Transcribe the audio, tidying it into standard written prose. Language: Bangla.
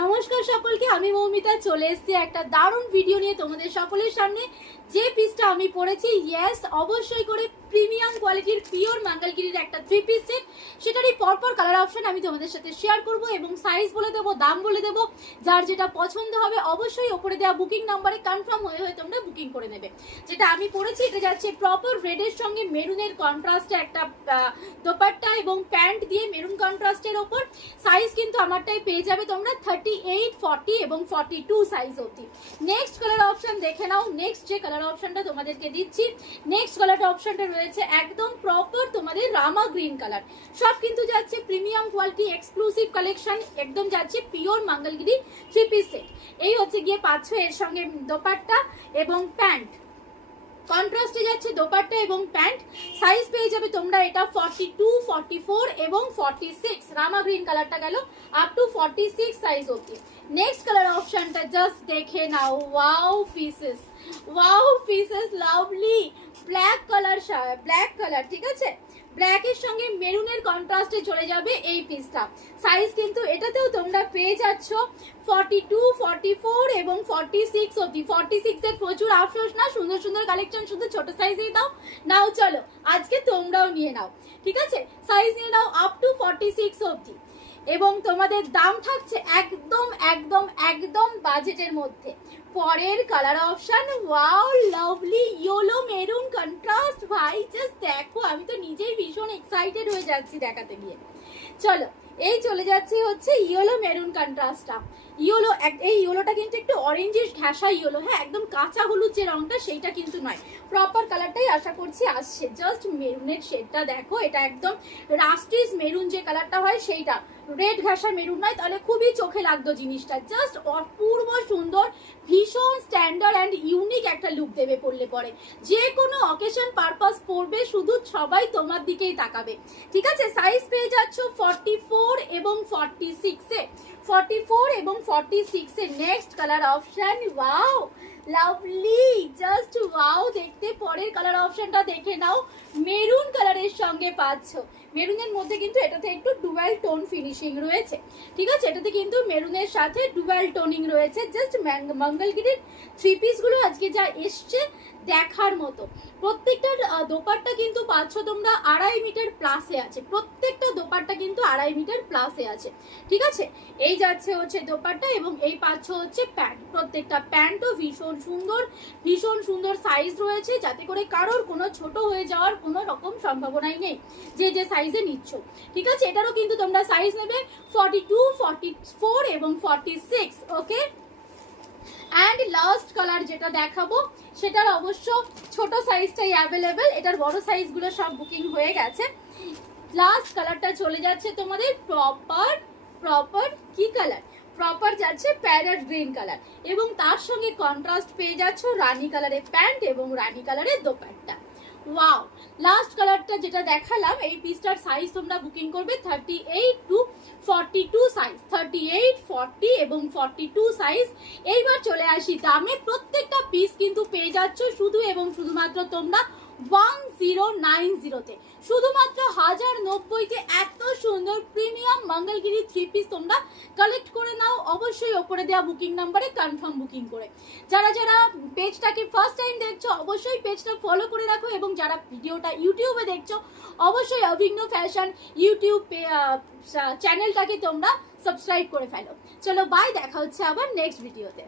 নমস্কার সকলকে, আমি মৌমিতা চলে এসেছি একটা দারুণ ভিডিও নিয়ে তোমাদের সকলের সামনে। যে পিসটা আমি পরেছি, ইয়েস অবশ্যই করে প্রিমিয়াম কোয়ালিটির পিওর মাঙ্গলগিরির একটা 3 পিস সেট, সেটারই পরপর কালার অপশন আমি তোমাদের সাথে শেয়ার করব এবং সাইজ বলে দেবো, দাম বলে দেবো। যার যেটা পছন্দ হবে অবশ্যই ওপরে দেওয়া বুকিং নাম্বারে কনফার্ম হয়ে হয়ে তোমরা বুকিং করে নেবে। যেটা আমি পরেছি এটা যাচ্ছে প্রপার রেডের সঙ্গে মেরুনের কন্ট্রাস্টে একটা দোপাট্টা এবং প্যান্ট দিয়ে মেরুন কন্ট্রাস্টের ওপর। সাইজ কিন্তু আমারটাই পেয়ে যাবে তোমরা 38, 40 এবং 42 সাইজ অবধি। নেক্সট কালার অপশন দেখে নাও। নেক্সট যে কালার অপশনটা তোমাদেরকে দিচ্ছি, নেক্সট কালার অপশনটা রয়েছে একদম প্রপার তোমাদের রামা গ্রিন কালার। সব কিন্তু যাচ্ছে প্রিমিয়াম কোয়ালিটি এক্সক্লুসিভ কালেকশন, একদম যাচ্ছে পিওর মাঙ্গলগিরি 3 পিস সেট। এই হচ্ছে গিয়ে পাচ্ছ এর সঙ্গে দোপাট্টা এবং প্যান্ট, কন্ট্রাস্টে যাচ্ছে দোপাট্টা এবং প্যান্ট। সাইজ পেয়ে যাবে তোমরা এটা 42, 44 এবং 46। রামা গ্রিন কালারটা গেল আপ টু 46 সাইজ অবধি। নেক্সট কালার অপশনটা জাস্ট দেখে নাও। Wow pieces, wow pieces, lovely black colour, black colour, ঠিক আছে। ব্ল্যাকের সঙ্গে মেরুনের কন্ট্রাস্টে চলে যাবে এই পিসটা। সাইজ কিন্তু এটাতেও তোমরা পেয়ে যাচ্ছ 42, 44 এবং 46 অবধি। 46 এর প্রচুর আফসোস না, সুন্দর সুন্দর কালেকশন শুধু ছোট সাইজেই দাও। নাও চলো আজকে তোমরাও নিয়ে নাও, ঠিক আছে। সাইজ নিয়ে নাও আপ টু 46 অবধি এবং তোমাদের দাম থাকছে একদম একদম একদম বাজেটের মধ্যে। পরের colour option, wow lovely yellow maroon contrast. ভাই জাস্ট দেখো, আমি তো নিজেই ভীষণ এক্সাইটেড হয়ে যাচ্ছি দেখাতে গিয়ে। চলো এই চলে যাচ্ছে হচ্ছে ইয়েলো মেরুন কন্ট্রাস্টটা। ইয়েলো, এই ইয়েলোটা কিন্তু একটু অরেঞ্জিশ ঘাসা ইয়েলো, হ্যাঁ একদম কাঁচা হলুদ যে রংটা সেইটা কিন্তু নয়, প্রপার কালারটাই আশা করছি আসছে। জাস্ট মেরুনের শেডটা দেখো, এটা একদম রাস্টিস মেরুন যে কালারটা হয় সেইটা, রেড ঘাসা মেরুন নয়, তাহলে খুবই চোখে লাগতো জিনিসটা। জাস্ট অপূর্ব সুন্দর, ভীষণ স্ট্যান্ডার্ড অ্যান্ড ইউনিক একটা লুক দেবে পরলে পরে। যে কোনো অকেশন পারপাস পরবে শুধু সবাই তোমার দিকেই তাকাবে, ঠিক আছে। সাইজ পেয়ে যাচ্ছ 44 এবং 46 এ, 44 এবং 46 এ। Next colour option, wow lovely, just wow দেখতে। পরের কালার অপশনটা দেখে নাও, মেরুন কালারের সঙ্গে পাচ্ছ। মেরুনের মধ্যে কিন্তু এটাতে একটু ডুয়াল টোন ফিনিশিং রয়েছে, ঠিক আছে। এটাতে কিন্তু মেরুনের সাথে ডুয়াল টোনিং রয়েছে। জাস্ট মঙ্গলগিরির 3 পিস গুলো আজকে যা এসছে দেখার মতো। প্রত্যেকটা দোপাট্টা কিন্তু পাচ্ছ তোমরা 2.5 মিটার প্লাসে আছে, প্রত্যেকটা দোপাট্টা কিন্তু 2.5 মিটার প্লাসে আছে, ঠিক আছে। এই যাচ্ছে হচ্ছে দোপাট্টা এবং এই পাচ্ছ হচ্ছে প্যান্ট। প্রত্যেকটা প্যান্টও ভীষণ সুন্দর, ভীষণ সুন্দর সাইজ রয়েছে, যাতে করে কারোর কোনো ছোট হয়ে যাওয়ার কোনো রকম সম্ভাবনাই নেই যে যে সাইজে নিচ্ছ, ঠিক আছে। এটারও কিন্তু তোমরা সাইজ নেবে 42, 44 এবং 46, ওকে। অ্যান্ড লাস্ট কালার যেটা দেখাবো সেটার অবশ্য ছোট সাইজটাই অ্যাভেলেবেল, এটার বড় সাইজগুলো সব বুকিং হয়ে গেছে। লাস্ট কালারটা চলে যাচ্ছে তোমাদের প্রপার প্রপার কি কালার, প্রপার যাচ্ছে প্যারট গ্রিন কালার এবং তার সঙ্গে কন্ট্রাস্ট পেয়ে যাচ্ছ রানী কালারের প্যান্ট এবং রানী কালারের দোপাট্টা। ওয়াও, লাস্ট কালারটা যেটা দেখালাম এই পিসটার সাইজ তোমরা বুকিং করবে 38 to 42 সাইজ, 38, 40 এবং 42 সাইজ। এইবার চলে আসি দামে। প্রত্যেকটা পিস কিন্তু পেয়ে যাচ্ছ শুধু এবং শুধুমাত্র তোমরা 1090 তে, শুধুমাত্র 1090 তে এত সুন্দর প্রিমিয়াম মঙ্গলগিরি 3 পিস তোমরা কালেক্ট করে নাও। অবশ্যই ওপরে দেওয়া বুকিং নাম্বারে কনফার্ম বুকিং করে। যারা যারা পেজটাকে ফার্স্ট টাইম দেখছো অবশ্যই পেজটা ফলো করে রাখো এবং যারা ভিডিওটা ইউটিউবে দেখছো অবশ্যই অভিজ্ঞ ফ্যাশন ইউটিউব চ্যানেলটাকে তোমরা সাবস্ক্রাইব করে ফেলো। চলো বাই, দেখা হচ্ছে আবার নেক্সট ভিডিওতে।